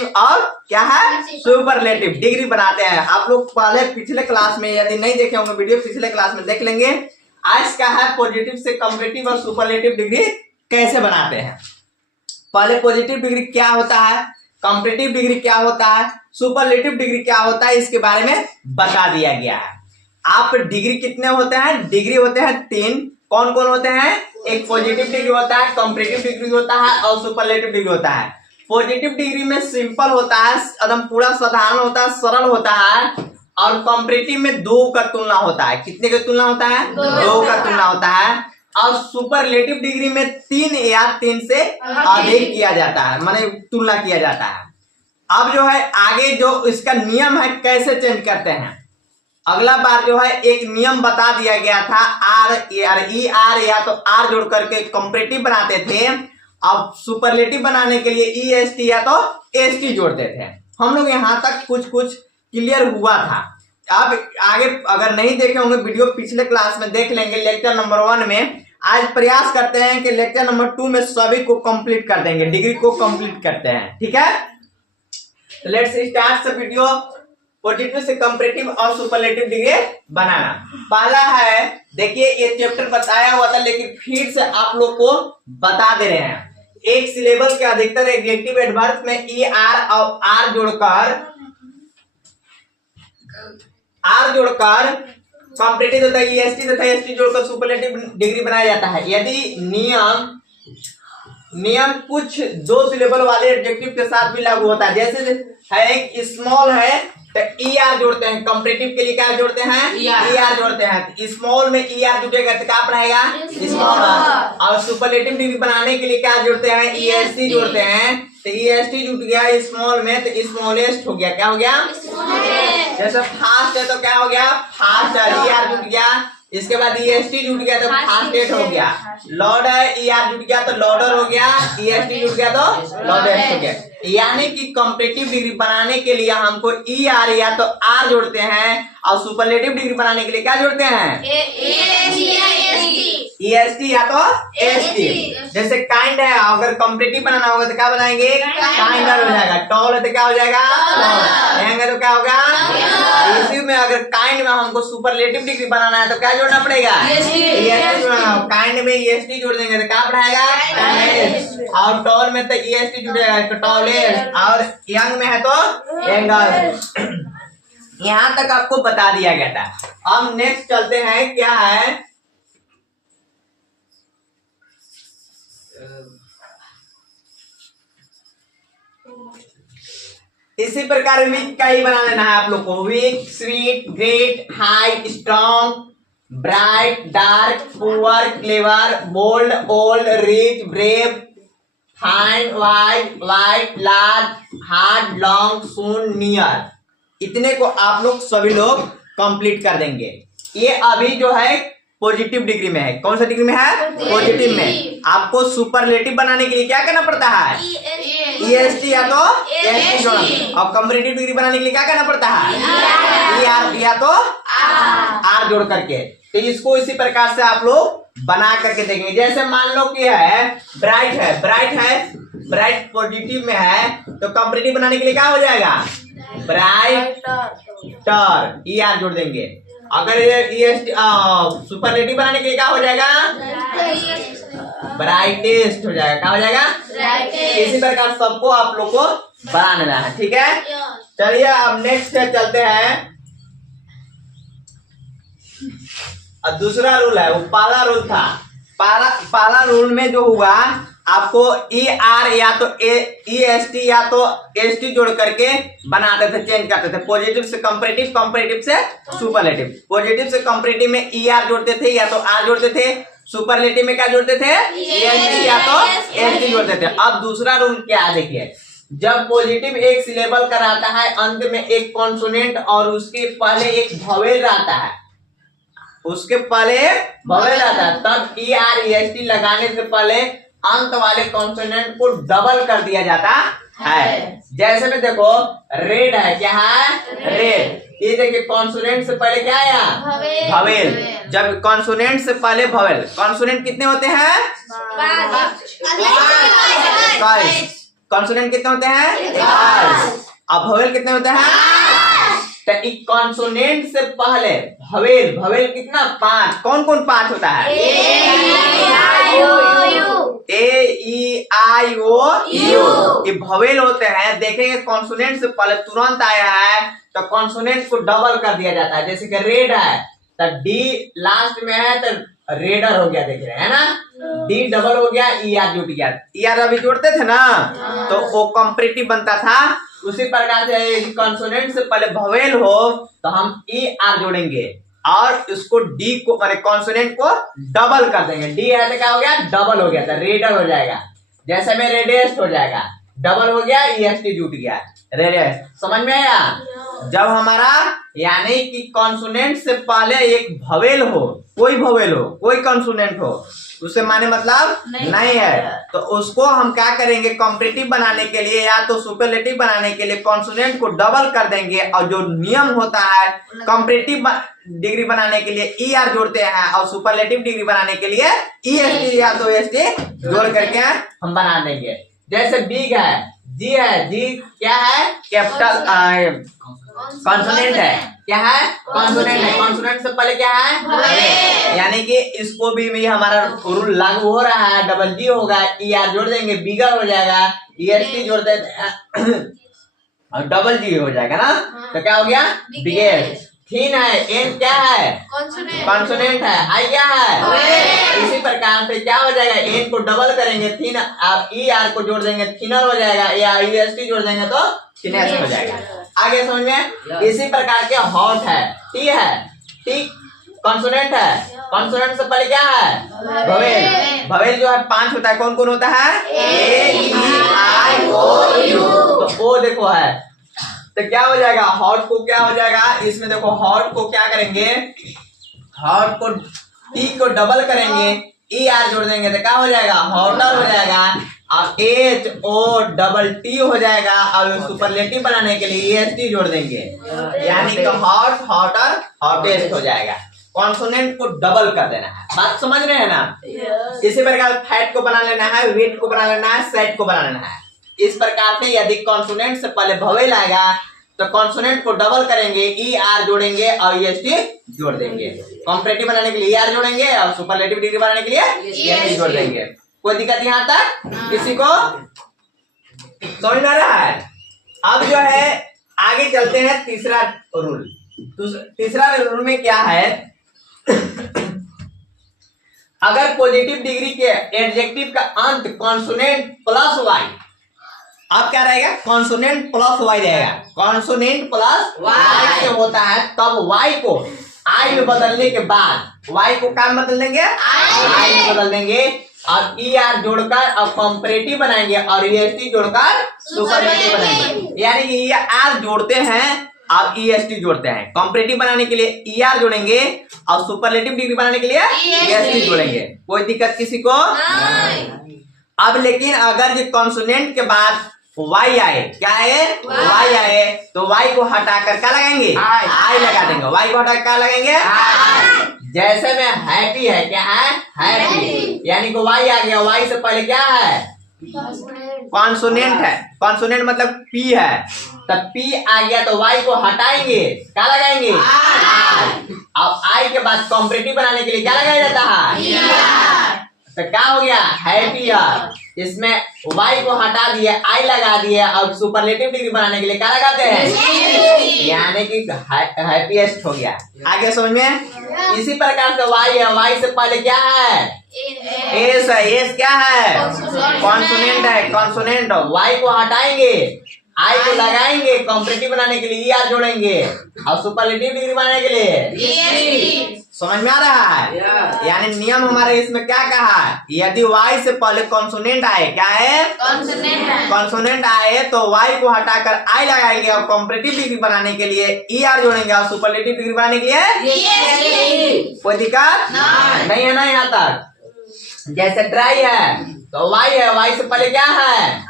और क्या है सुपरलेटिव डिग्री बनाते हैं। आप लोग पहले पिछले क्लास में यदि नहीं देखे होंगे वीडियो, पिछले क्लास में देख लेंगे। आज क्या है पॉजिटिव से कंपैरेटिव और सुपरलेटिव डिग्री कैसे बनाते हैं। पहले पॉजिटिव डिग्री क्या होता है, कंपैरेटिव डिग्री क्या होता है, सुपरलेटिव डिग्री क्या होता है, इसके बारे में बता दिया गया है। आप डिग्री कितने होते हैं, डिग्री होते हैं 3। कौन कौन होते हैं, एक पॉजिटिव डिग्री होता है, कंपैरेटिव डिग्री होता है और सुपरलेटिव डिग्री होता है। पॉजिटिव डिग्री में सिंपल होता है, एकदम पूरा साधारण होता है, सरल होता है। और कंपैरेटिव में 2 का तुलना होता है। कितने का तुलना होता है, 2 का तुलना होता है। और सुपरलेटिव डिग्री में 3 या 3 से अधिक किया जाता है, माने तुलना किया जाता है। अब जो है आगे जो इसका नियम है कैसे चेंज करते हैं, अगला बार जो है एक नियम बता दिया गया था, आर या तो आर जोड़ करके कंपैरेटिव बनाते थे। अब सुपरलेटिव बनाने के लिए ईएसटी या तो एसटी जोड़ते थे। हम लोग यहाँ तक कुछ क्लियर हुआ था। अब आगे अगर नहीं देखे होंगे वीडियो पिछले क्लास में देख लेंगे, लेक्चर नंबर 1 में। आज प्रयास करते हैं कि लेक्चर नंबर 2 में सभी को कंप्लीट कर देंगे, डिग्री को कंप्लीट करते हैं, ठीक है। Let's start the video. Positive से कंपैरेटिव और सुपरलेटिव डिग्री बनाना। पहला है, देखिए ये चैप्टर बताया हुआ था लेकिन फिर से आप लोग को बता दे रहे हैं। एक सिलेबल के अधिकतर एडजेक्टिव एडवर्ब में ई आर और आर जोड़कर कंपैरेटिव तथा ईएसटी तथा एसटी जोड़कर सुपरलेटिव डिग्री बनाया जाता है। यदि नियम कुछ 2 सिलेबल वाले एडजेक्टिव के साथ भी लागू होता है। जैसे है एक स्मॉल है तो ई आर जोड़ते हैं, कंपैरेटिव के लिए क्या जोड़ते हैं, ई आर जोड़ते हैं। स्मॉल में ई आर जुटेगा तो क्या पढ़ाएगा, स्मॉल। और सुपरलेटिव डिग्री बनाने के लिए क्या जोड़ते हैं, ईएसटी जोड़ते हैं। तो ईएसटी जुट गया स्मॉल में तो स्मॉलेस्ट हो गया, क्या हो गया, जैसे फास्ट है तो क्या हो गया, फास्ट। ई आर जुट गया, इसके बाद ईएसटी जुट गया तो फास्टेस्ट हो गया। लॉर्ड है, ई आर जुट गया तो लॉर्डर हो गया, ईएसटी जुट गया तो लॉर्डेस्ट हो गया। यानी कि कंपैरेटिव डिग्री बनाने के लिए हमको ई आर या तो आर जोड़ते हैं और सुपरलेटिव डिग्री बनाने के लिए क्या जोड़ते हैं, ईएसटी या तो एसटी। जैसे काइंड है, अगर कंपैरेटिव बनाना होगा तो क्या बनाएंगे, काइंडर हो जाएगा। टॉल है तो क्या हो जाएगा, यंग है तो क्या होगा। इसी में अगर काइंड में हमको सुपरलेटिव डिग्री बनाना है तो क्या जोड़ना पड़ेगा, ईएसटी जोड़ना। काइंड में ईएसटी जोड़ देंगे तो क्या बढ़ाएगा, और टॉल में तो ईएसटी जुड़ेगा तो टॉलेस्ट, और यंग में है तो यंगर। यहाँ तक आपको बता दिया गया था। अब नेक्स्ट चलते हैं, क्या है, इसी प्रकार वीक का ही बना लेना है आप लोग को। Weak, sweet, great, high, strong, bright, dark, poor, clever, bold, old, rich, brave, fine, wide, white, large, hard, long, soon, near. इतने को आप लोग सभी लोग कंप्लीट कर देंगे। ये अभी जो है पॉजिटिव डिग्री में है। कौन सा डिग्री में है, पॉजिटिव में। आपको सुपरलेटिव बनाने के लिए क्या करना पड़ता है, ईएसटी या तो एसटी जोड़ना। और कंपैरेटिव डिग्री बनाने के लिए क्या करना पड़ता है, ई या तो आर जोड़ करके। तो इसको इसी प्रकार से आप लोग बना करके देखेंगे। जैसे मान लो कि है ब्राइट पॉजिटिव में है तो कंपैरेटिव बनाने के लिए क्या हो जाएगा, ब्राइटर, ई आर जोड़ देंगे। अगर ये सुपरलेटिव बनाने के लिए क्या हो जाएगा, ब्राइटेस्ट हो जाएगा, क्या हो जाएगा। इसी प्रकार सबको आप लोग को बना लेना है, ठीक है। चलिए अब नेक्स्ट चलते हैं। अब दूसरा रूल है, वो पहला रूल था। पहला रूल में जो हुआ, आपको ई आर या तो ईएसटी या तो एसटी जोड़ करके बनाते थे, चेंज करते थे। पॉजिटिव से कंपैरेटिव, कंपैरेटिव से सुपरलेटिव। पॉजिटिव से कंपैरेटिव में ई आर जोड़ते थे या तो आर जोड़ते थे। सुपरलेटिव में क्या जोड़ते थे, ईएसटी या तो एसटी जोड़ते थे। अब दूसरा रूल क्या है, देखिए, जब पॉजिटिव एक सिलेबल कराता है, अंत में एक कॉन्सोनेंट और उसके पहले एक वोवेल रहता है, तब ई आर ईएसटी लगाने से पहले अंत वाले कॉन्सोनेंट को डबल कर दिया जाता है। जैसे में देखो रेड है, क्या है, रेड। ये देखिए कॉन्सोनेंट से पहले क्या आया, वोवेल। जब कॉन्सोनेंट से पहले वोवेल, कॉन्सोनेंट कितने होते हैं, कॉन्सोनेंट कितने होते हैं, अब भवेल कितने होते हैं? तो एक कॉन्सोनेंट से पहले भवेल, भवेल कितना? 5। कौन कौन 5 होता है? ए ई आई ओ यू। ये भवेल होते हैं। देखेंगे कॉन्सोनेंट से पहले तुरंत आया है तो कॉन्सोनेंट को डबल कर दिया जाता है। जैसे कि रेड है तो डी लास्ट में है तो रेडर हो गया, देख रहे हैं ना? डी डबल हो गया, ई आर जुट गया। ई आर अभी जोड़ते थे ना तो वो कॉम्परेटिव बनता था। उसी प्रकार से कॉन्सोनेंट से पहले भवेल हो तो हम ई आर जोड़ेंगे और इसको डी को माने कॉन्सोनेंट को डबल कर देंगे। डी है तो क्या हो गया? डबल हो गया था, रेडर हो जाएगा। जैसे में रेडियस्ट हो जाएगा, डबल हो गया, ईएसटी जुट गया, रेडियस। समझ में आया? जब हमारा यानी कि कॉन्सोनेंट से पहले एक भवेल हो, कोई भवेल हो, कोई कॉन्सोनेंट हो, उससे माने मतलब नहीं है तो उसको हम क्या करेंगे? कॉम्परेटिव बनाने के लिए या तो सुपरलेटिव बनाने के लिए कॉन्सोनेंट को डबल कर देंगे और जो नियम होता है कॉम्परेटिव डिग्री बनाने के लिए ई आर जोड़ते हैं और सुपरलेटिव डिग्री बनाने के लिए ई एस टी या तो एस टी जोड़ करके हम बना देंगे। जैसे बिग है, जी है, जी क्या है? कैपिटल कॉन्सोनेंट है। क्या है? कॉन्सोनेंट है। कॉन्सोनेंट से पहले क्या है? यानी कि इसको भी हमारा रूल लागू हो रहा है। डबल जी होगा, ई आर जोड़ देंगे, बिगर हो जाएगा, ई एस टी जोड़ देंगे और डबल जी हो जाएगा ना। तो क्या हो गया? बिगेस्ट। थीन है, एन क्या है? कॉन्सोनेंट है। आई क्या है? इसी प्रकार से क्या हो जाएगा? एन को डबल करेंगे, थीन, आप ई आर को जोड़ देंगे, थीनर हो जाएगा, या ई एस टी जोड़ देंगे तो थिनेस्ट हो जाएगा। आगे समझ में? इसी प्रकार के हॉट है, टी है, टी कॉन्सोनेंट है। कॉन्सोनेंट से पहले क्या है? भवेल। भवेल जो है 5 होता है। कौन कौन होता है? ए ई आई ओ यू। तो ओ देखो है तो क्या हो जाएगा? हॉट को क्या हो जाएगा? इसमें देखो हॉट को क्या करेंगे? हॉट को टी को डबल करेंगे, ई आर जोड़ देंगे तो क्या हो जाएगा? हॉटर हो जाएगा और एच ओ डबल टी हो जाएगा और सुपरलेटिव बनाने के लिए एस टी जोड़ देंगे, यानी कि हॉट, हॉटर, हॉटेस्ट हो जाएगा। कॉन्सोनेंट को डबल कर देना है। बात समझ रहे हैं ना? इसी प्रकार फैट को बना लेना है, वेट को बना लेना है, सेट को बना लेना है। इस प्रकार से यदि कॉन्सोनेंट से पहले भवेल आएगा तो कॉन्सोनेंट को डबल करेंगे, ई आर जोड़ेंगे और ई एस टी जोड़ देंगे। कॉम्परेटिव बनाने के लिए ई आर जोड़ेंगे और सुपरलेटिव डिग्री बनाने के लिए ई एस टी जोड़ देंगे। कोई दिक्कत यहाँ तक किसी को समझ में आ रहा है? अब जो है आगे चलते हैं तीसरा रूल। तीसरा रूल में क्या है? अगर पॉजिटिव डिग्री के एडजेक्टिव का अंत कॉन्सोनेंट प्लस वाई, अब क्या रहेगा? कॉन्सोनेंट प्लस वाई रहेगा। कॉन्सोनेंट प्लस वाई से होता है तब वाई को आई में बदलने के बाद वाई को क्या बदल देंगे? आई में बदल देंगे और ई आर जोड़कर और कॉम्परेटिव बनाएंगे और ई एस टी जोड़कर सुपरलेटिव बनाएंगे। यानी कि ई आर जोड़ते हैं और ई एस टी जोड़ते हैं। कॉम्परेटिव बनाने के लिए ई आर जोड़ेंगे और सुपरलेटिव डिग्री बनाने के लिए ई एस टी जोड़ेंगे। कोई दिक्कत किसी को? अब लेकिन अगर जो कॉन्सोनेंट के बाद वाई आए, क्या है? वाई आए तो वाई को हटाकर क्या लगाएंगे? आई लगा देंगे। वाई को हटाकर क्या लगाएंगे? जैसे में हैप्पी है, क्या है? हैप्पी, यानी कि वाई आ गया। वाई से पहले क्या है? कॉन्सोनेंट है। कॉन्सोनेंट मतलब पी है, तब पी आ गया तो वाई को हटाएंगे, क्या लगाएंगे? अब आई के बाद कॉम्परेटिव बनाने के लिए क्या लगाया जाता है? तो क्या हो गया? हैप्पियर। इसमें वाई को हटा दिया, आई लगा दिया और सुपरलेटिव डिग्री बनाने के लिए क्या लगाते हैं? यानी कि हैप्पीएस्ट हो गया। आगे समझ में? इसी प्रकार से वाई है, वाई से पहले क्या है? एस है। एस क्या है? कॉन्सोनेंट है। कॉन्सोनेंट वाई को हटाएंगे, आई को लगाएंगे, कॉम्परेटिव बनाने के लिए ई आर जोड़ेंगे और सुपरलेटिव डिग्री बनाने के लिए समझ में आ रहा है? यानी नियम हमारे इसमें क्या कहा है? यदि वाई से पहले कॉन्सोनेंट आए, क्या है? कॉन्सोनेंट आए तो वाई को हटाकर आई लगाएंगे और कॉम्परेटिव डिग्री बनाने के लिए ई आर जोड़ेंगे और सुपरलेटिव डिग्री बनाने के लिए कोई दिक्कत नहीं है ना यहाँ तक? जैसे ड्राई है तो वाई है, वाई से पहले क्या है?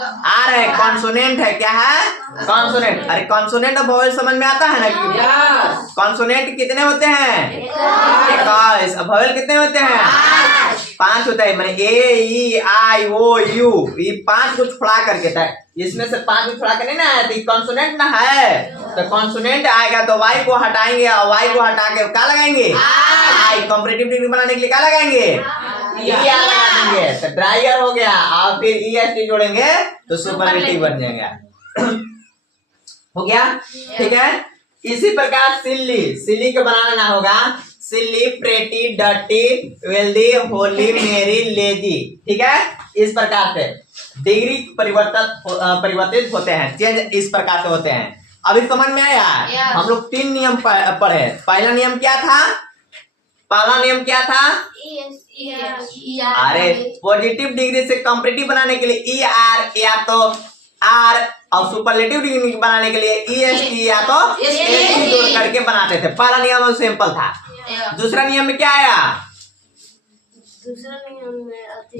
आर है। कॉन्सोनेंट है, क्या है? कॉन्सोनेंट। अरे कॉन्सोनेंट और वोवेल समझ में आता है ना? कॉन्सोनेंट कितने होते हैं? 21। और वोवेल कितने होते हैं? 5 होता है। मैंने ए ई आई ओ यू, ये 5 को छोड़ा करके था। इसमें से 5 भी थोड़ा के नहीं ना है, तो कॉन्सोनेंट ना है, तो कॉन्सोनेंट आएगा तो y को हटाएंगे और y को हटा के क्या लगाएंगे, आई। कंपैरेटिव डिग्री बनाने के लिए क्या लगाएंगे, ER लगा देंगे, तो ड्राइयर हो गया, और फिर EST जोड़ेंगे तो सुपरलेटिव बन जाएगा। हो गया, ठीक है। इसी प्रकार सिल्ली को बनाना ना होगा, सिल्ली, प्रेटी, डर्टी, वेल्दी, होली, मेरी, लेजी, ठीक है। इस प्रकार से डिग्री परिवर्तित होते हैं, चेंज इस प्रकार से होते हैं। अभी समझ में आया? हम लोग 3 नियम पढ़े। पहला नियम क्या था? अरे पॉजिटिव डिग्री से कंपैरेटिव बनाने के लिए ER या तो R, और सुपरलेटिव डिग्री बनाने के लिए EST या तो ST जोड़ करके बनाते थे। पहला नियम सिंपल था। दूसरा नियम में क्या आया?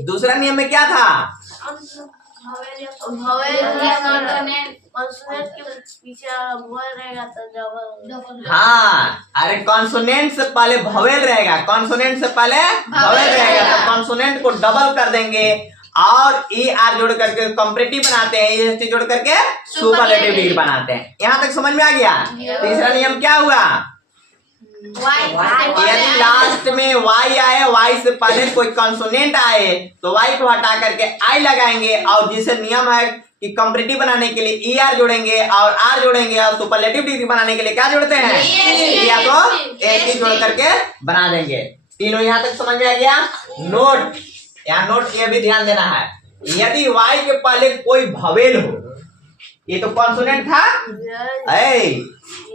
दूसरा नियम में क्या था? हाँ, अरे कॉन्सोनेंट से पहले भवेल रहेगा, कॉन्सोनेंट से पहले भवेल रहेगा, तो कॉन्सोनेंट को डबल कर देंगे और ER जोड़ करके कंपैरेटिव बनाते हैं, EST जोड़ करके सुपरलेटिव डिग्री बनाते हैं। यहाँ तक समझ में आ गया? तीसरा नियम क्या हुआ? यदि लास्ट में Y आए, Y से पहले कोई कॉन्सोनेंट आए तो Y को हटा करके I लगाएंगे, और जिसे नियम है कि कंपैरेटिव बनाने के लिए ER जोड़ेंगे और R जोड़ेंगे, और सुपरलेटिव डिग्री बनाने के लिए क्या जोड़ते हैं, या तो ST जोड़ करके बना देंगे। तीनों यहाँ तक समझ में आ गया? नोट, यहाँ नोट ये भी ध्यान देना है, यदि Y के पहले कोई भवेल हो, ये तो कॉन्सोनेंट था,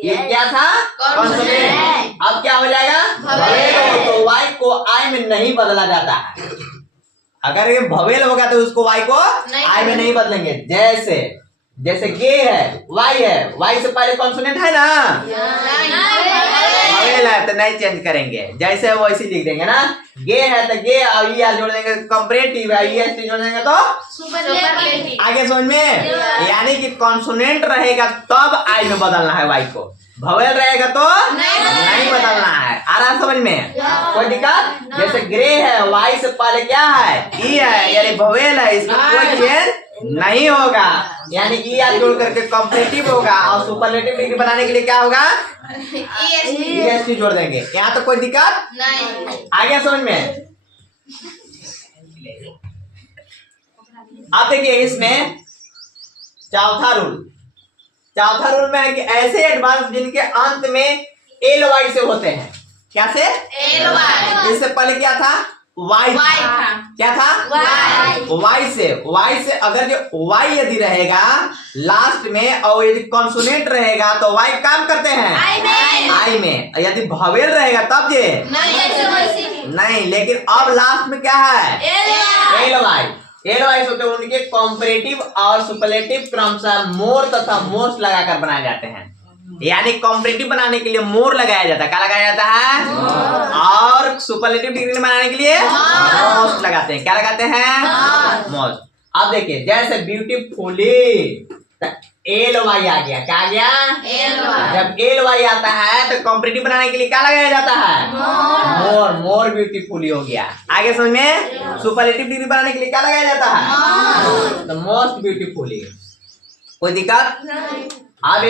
ये क्या था, कॉन्सोनेंट, अब क्या हो जाएगा, भवेल हो, तो Y को I में नहीं बदला जाता है। अगर ये भवेल होगा तो उसको Y को I में नहीं बदलेंगे। जैसे गे है, Y है, Y से पहले कॉन्सोनेंट है ना, भवेल है तो नहीं चेंज करेंगे, जैसे वो वैसे लिख देंगे ना। गे है तो गे और ER जोड़ देंगे, कंपैरेटिव है, EST जोड़ देंगे तो सुपरलेटिव। आगे समझ में? यानी कि कॉन्सोनेंट रहेगा तब I में बदलना है Y को, भवेल रहेगा तो नहीं बदलना है। आ रहा समझ में? कोई दिक्कत? जैसे ग्रे है, Y से पहले क्या है, E है, यानी भवेल है, इसमें कोई चेंज नहीं होगा, यानी कि ER जोड़ करके कंपैरेटिव होगा, और सुपरलेटिव डिग्री बनाने के लिए क्या होगा, EST जोड़ देंगे। यहाँ तो कोई दिक्कत नहीं। आ गया समझ में? अब देखिए इसमें चौथा रूल में है कि ऐसे एडवांस जिनके अंत में LY से होते हैं। क्या से? LY। इससे पहले क्या था, Y था। क्या था, Y से अगर जो Y यदि रहेगा लास्ट में और यदि कॉन्सोनेंट रहेगा तो Y काम करते हैं I में, यदि भवेल रहेगा तब ये नहीं, लेकिन अब लास्ट में क्या है, LY होते हैं, उनके कॉम्पैरेटिव और सुपरलेटिव क्रमशः मोर तथा मोस्ट लगाकर बनाए जाते हैं। यानी कॉम्पैरेटिव बनाने के लिए मोर लगाया जाता है, क्या लगाया जाता है, और सुपरलेटिव डिग्री बनाने के लिए मोस्ट लगाते हैं। क्या लगाते हैं, मोस्ट। अब देखिए जैसे ब्यूटीफुली LY आ गया, क्या आ गया, जब LY आता है तो कॉम्पैरेटिव बनाने के लिए क्या लगाया जाता है, मोर ब्यूटीफुली हो गया। आगे समझ में? सुपरलेटिव डिग्री बनाने के लिए क्या लगाया जाता है, तो मोस्ट ब्यूटीफुली। कोई दिक्कत? अब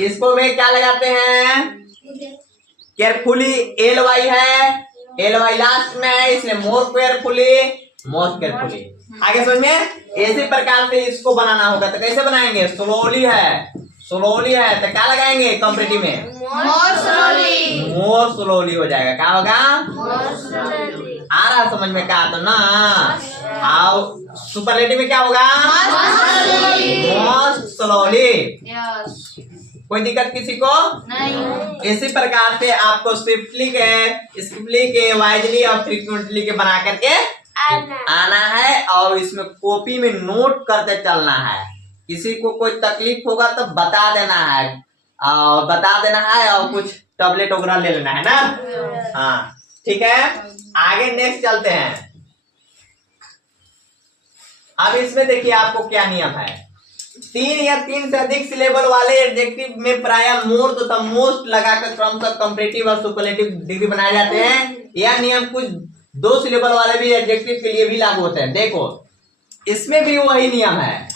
इसको में क्या लगाते हैं, केयरफुली, LY है, LY लास्ट में है, इसलिए मोर केयरफुली, मोस्ट केयरफुली। आगे समझ में? इसी प्रकार से इसको बनाना होगा तो कैसे बनाएंगे, स्लोली है तो क्या लगाएंगे कंपैरेटिव में, मोर स्लोली हो जाएगा। क्या होगा, आ रहा समझ में? कहा तो ना। आओ सुपरलेटिव में क्या होगा, मोस्ट स्लोली। कोई दिक्कत किसी को नहीं। इसी प्रकार से आपको स्विफ्टली के वाइजली और फ्रीक्वेंटली के बना करके आना है, और इसमें कॉपी में नोट करते चलना है। किसी को कोई तकलीफ होगा तो बता देना है, और कुछ टैबलेट वगैरह ले लेना है ना। हाँ ठीक है, आगे नेक्स्ट चलते हैं। अब इसमें देखिए आपको क्या नियम है, 3 या 3 से अधिक सिलेबल वाले एडजेक्टिव में प्रायः मोर तथा मोस्ट लगाकर क्रमशः कंपैरेटिव और सुपरलेटिव डिग्री बनाए जाते हैं। यह नियम कुछ 2 सिलेबल वाले भी एडजेक्टिव के लिए भी लागू होते हैं। देखो इसमें भी वही नियम है,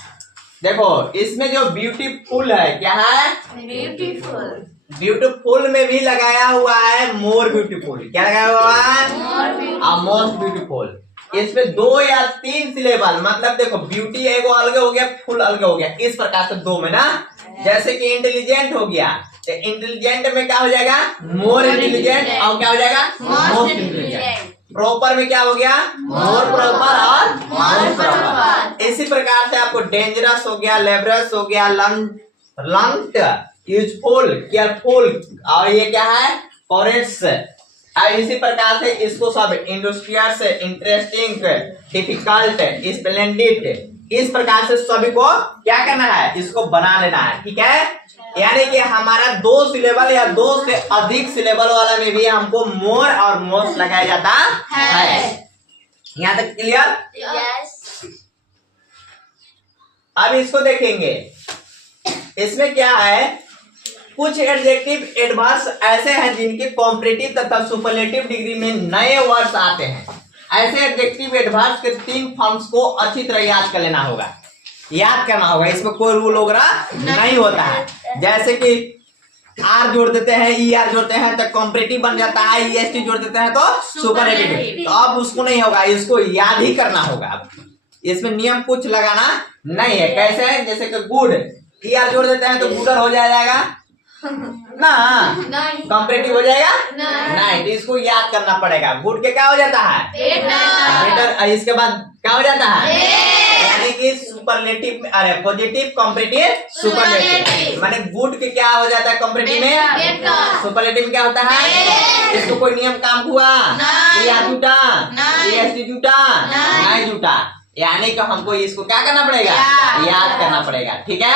देखो इसमें जो ब्यूटीफुल है क्या है, ब्यूटीफुल, ब्यूटीफुल में भी लगाया हुआ है मोर ब्यूटीफुल। क्या लगाया हुआ है, मोस्ट ब्यूटीफुल। इसमें 2 या 3 सिलेबल, मतलब देखो ब्यूटी एगो अलग हो गया, फुल अलग हो गया, इस प्रकार से 2 में ना। जैसे कि इंटेलिजेंट हो गया, तो इंटेलिजेंट में क्या हो जाएगा, मोर इंटेलिजेंट, और क्या हो जाएगा, मोस्ट इंटेलिजेंट। प्रॉपर में क्या हो गया, मोर प्रॉपर और मोस्ट प्रॉपर। इसी प्रकार से आपको डेंजरस हो गया, लेबरस हो गया, लंग्ड, यूजफुल, केयरफुल, और ये क्या है, करेक्ट्स। और इसी प्रकार से इसको सब इंडस्ट्रियस, इंटरेस्टिंग, डिफिकल्ट, स्प्लेंडिड, इस प्रकार से सभी को क्या करना है, इसको बना लेना है। ठीक है, यानी कि हमारा 2 सिलेबल या 2 से अधिक सिलेबल वाला में भी हमको मोर और मोस्ट लगाया जाता है। यहाँ तक क्लियर? यस। अब इसको देखेंगे, इसमें क्या है, कुछ एडजेक्टिव एडवर्ब्स ऐसे हैं जिनके कॉम्परेटिव तथा सुपरलेटिव डिग्री में नए वर्ड्स आते हैं। ऐसे एडजेक्टिव एडवर्ब्स के 3 फॉर्म्स को अच्छी तरह याद कर लेना होगा, याद करना होगा। इसमें कोई रूल वगैरह नहीं होता है। जैसे कि आर जोड़ देते हैं, ई आर जोड़ते हैं तो कॉम्परेटिव बन जाता है, EST जोड़ देते हैं तो सुपरलेटिव। तो अब उसको नहीं होगा, इसको याद ही करना होगा। इसमें नियम कुछ लगाना नहीं है। कैसे है, जैसे कि गुड, ई आर जोड़ देते हैं तो गुडर हो जाएगा ना, कॉम्परेटिव हो जाएगा नहीं, तो इसको याद करना पड़ेगा। गुड के क्या हो जाता है, बेटर, इसके बाद क्या हो जाता है, यानी कि सुपरलेटिव, अरे पॉजिटिव, कॉम्परेटिव, सुपरलेटिव। माने गुड के क्या हो जाता है कॉम्परेटिव में, सुपरलेटिव क्या होता है। इसको कोई नियम काम हुआ, या जुटा, EST जुटा नहीं जुटा, यानी कि हमको इसको क्या करना पड़ेगा, याद करना पड़ेगा। ठीक है,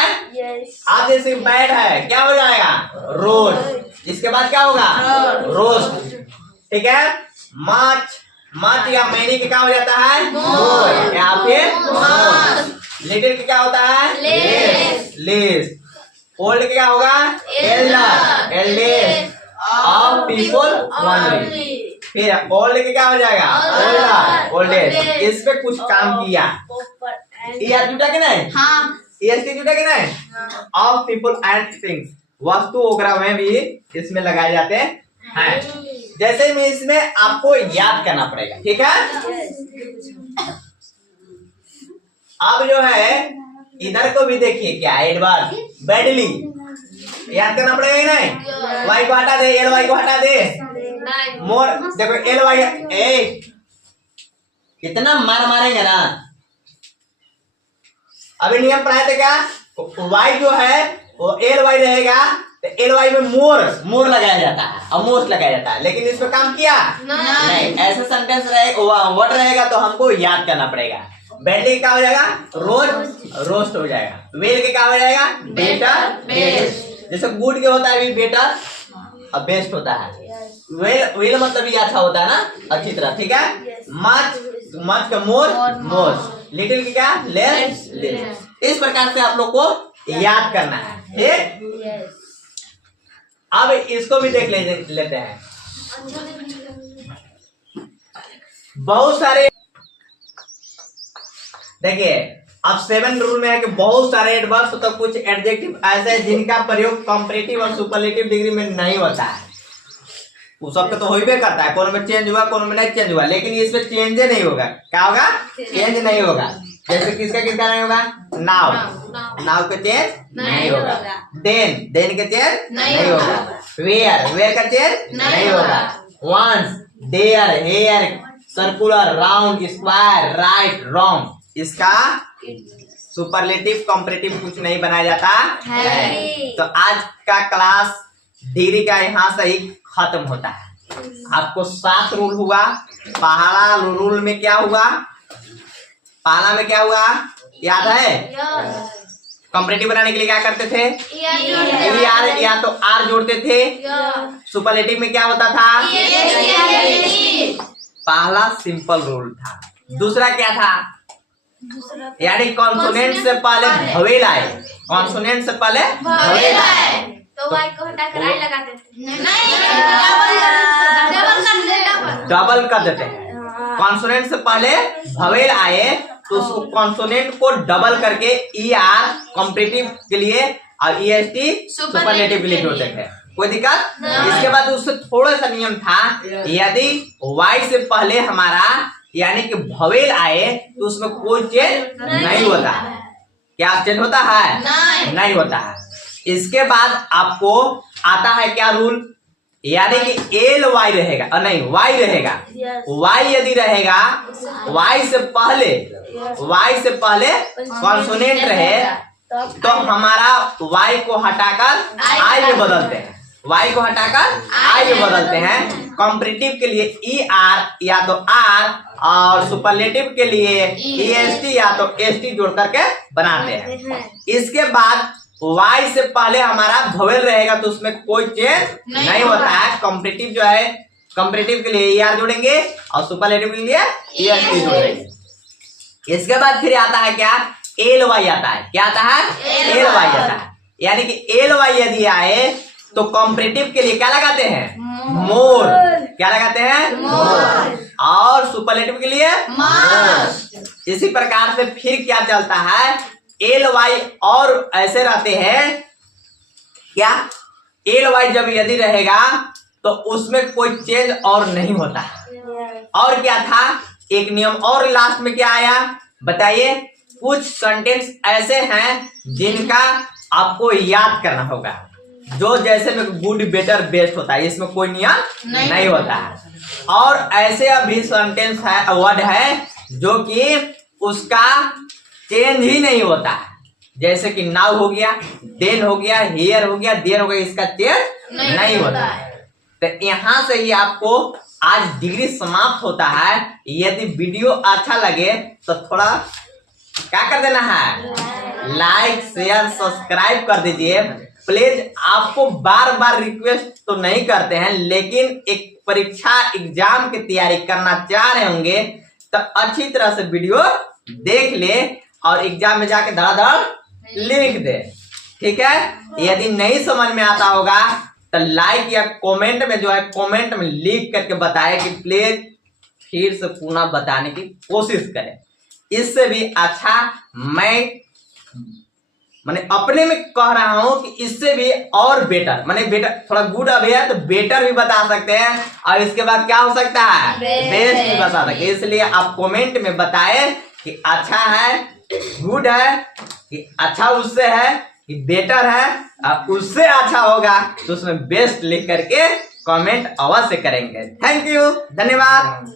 आप जैसे बैड है, क्या हो जाएगा, रोज, इसके बाद क्या होगा, रोस्ट। ठीक है, मच, मच या मैनी के क्या हो जाता है, मोर, या फिर मोस्ट। लिटिल के क्या होता है, लेस, लेस। ओल्ड के क्या होगा, Elder, eldest, of people only. फिर ओल्ड के क्या हो जाएगा, ओल्डर, ओल्डेस्ट। इस पे कुछ काम किया, ER जुटा के नहीं, EST जुटा के नहीं, ऑफ पीपल एंड थिंग्स, वस्तु वगैरह में भी इसमें लगाए जाते हैं। जैसे में इसमें आपको याद करना पड़ेगा। ठीक है, अब जो है इधर को भी देखिए, क्या एडवर्ब, बैडली, याद करना पड़ेगा ही नहीं। वाई को हटा दे, LY को हटा दे, मोर, देखो LY, ए कितना मार मारेंगे ना। अभी नियम पढ़ाए थे क्या, Y जो है वो LY रहेगा, तो LY में मोर, मोर लगाया जाता है और मोस्ट लगाया जाता है। लेकिन इसमें काम किया नहीं, ऐसे सेंटेंस रहेगा, वर्ड रहेगा तो हमको याद करना पड़ेगा। बैडली क्या हो जाएगा, रोज, रोस्ट हो जाएगा। वेल के क्या हो जाएगा, बेटर, बेस्ट। जैसे गुड के होता है बेटर और बेस्ट होता है। वेल, वेल मतलब ये अच्छा होता है ना, अच्छी तरह। ठीक है, मच, मच का मोर, मोस्ट। लिटिल की क्या, लेस, लेस। इस प्रकार से आप लोग को याद करना है। ठीक, अब इसको भी देख लेते हैं। बहुत सारे, देखिए अब 7 रूल में है कि बहुत सारे एडवर्ब्स तो कुछ एडजेक्टिव ऐसे हैं जिनका प्रयोग कंपैरेटिव और सुपरलेटिव डिग्री में नहीं होता है। वो सबका तो हो ही करता है, कोनो में चेंज हुआ, कोनो में नहीं चेंज हुआ, लेकिन इसमें चेंज नहीं होगा। क्या होगा, चेंज नहीं होगा। जैसे किसका किसका नहीं होगा, नाउ, नाउ का चेंज नहीं होगा। देन, देन का चेंज नहीं होगा। वेयर, वेयर का चेंज नहीं होगा। Once, there, here, circular, round, square, right, wrong, इसका सुपरलेटिव कंपैरेटिव कुछ नहीं बनाया जाता है। तो आज का क्लास डिग्री का यहाँ से ही खत्म होता है। आपको 7 रूल हुआ। पहला रूल में क्या हुआ, पहला में क्या हुआ याद है, कंपैरेटिव बनाने के लिए क्या करते थे, या तो आर जोड़ते थे। सुपरलेटिव में क्या होता था, पहला सिंपल रूल था। दूसरा क्या था, यानी कॉन्सोनेंट से पहले भवेल आए, कॉन्सोनेंट से पहले भवेल आए तो वाई को हटाकर आई लगाते थे, डबल कर देते हैं। कॉन्सोनेंट से पहले भवेल आए तो उसको कॉन्सोनेंट को डबल करके ER कॉम्पिटिटिव के लिए और EST सुपरलेटिव के लिए जोड़ सकते हैं। कोई दिक्कत? इसके बाद उससे थोड़ा सा नियम था, यदि Y से पहले हमारा यानी कि भवेल आए तो उसमें कोई चेंज नहीं होता है। क्या चेंज होता है? नहीं होता है। इसके बाद आपको आता है क्या रूल, यानी कि LY रहेगा और नहीं Y रहेगा। Y यदि रहेगा, Y से पहले कॉन्सोनेंट रहे तो हमारा Y को हटाकर I में बदलते हैं। Y को हटाकर I में बदलते हैं। कॉम्पिटिटिव के लिए ER या तो R और सुपरलेटिव के लिए EST या तो ST जोड़ करके बनाते हैं। इसके बाद Y से पहले हमारा भवेल रहेगा तो उसमें कोई चेंज नहीं होता है। कॉम्पिटिटिव जो है, कॉम्पिटिटिव के लिए ER जोड़ेंगे और सुपरलेटिव के लिए EST जोड़ेंगे। इसके बाद फिर आता है क्या, LY आता है। क्या आता है? LY आता है। यानी कि LY यदि आए तो कॉम्पिटिटिव के लिए क्या लगाते हैं? मोर। क्या लगाते हैं? मोर। और सुपरलेटिव के लिए मस्ट। इसी प्रकार से फिर क्या चलता है, LY और ऐसे रहते हैं क्या, LY जब यदि रहेगा तो उसमें कोई चेंज और नहीं होता है। और क्या था, एक नियम और लास्ट में क्या आया बताइए। कुछ सेंटेंस ऐसे हैं जिनका आपको याद करना होगा, जो जैसे में गुड बेटर बेस्ट होता है, इसमें कोई नियम नहीं होता है। और ऐसे अभी सेंटेंस है, वर्ड है जो कि उसका चेंज ही नहीं होता है, जैसे कि नाउ हो गया, देन हो गया, हियर हो गया, देयर हो गया, इसका चेंज नहीं होता है। तो यहाँ से ही आपको आज डिग्री समाप्त होता है। यदि वीडियो अच्छा लगे तो थोड़ा क्या कर देना है, लाइक शेयर सब्सक्राइब कर दीजिए प्लीज। आपको बार बार रिक्वेस्ट तो नहीं करते हैं, लेकिन एक परीक्षा एग्जाम की तैयारी करना चाह रहे होंगे तो अच्छी तरह से वीडियो देख ले और एग्जाम में जाके धड़ाधड़ लिख दे, ठीक है। यदि नहीं समझ में आता होगा तो लाइक या कमेंट में जो है कमेंट में लिख करके बताए कि प्लीज फिर से पुनः बताने की कोशिश करें। इससे भी अच्छा मैंने अपने में कह रहा हूं कि इससे भी और बेटर, माने बेटर थोड़ा गुड अभी है तो बेटर भी बता सकते हैं, और इसके बाद क्या हो सकता है, बेस्ट भी बता सकते हैं। इसलिए आप कमेंट में बताएं कि अच्छा है, गुड है, कि अच्छा उससे है, कि बेटर है, उससे अच्छा होगा तो उसमें बेस्ट लिख करके कमेंट अवश्य करेंगे। थैंक यू, धन्यवाद।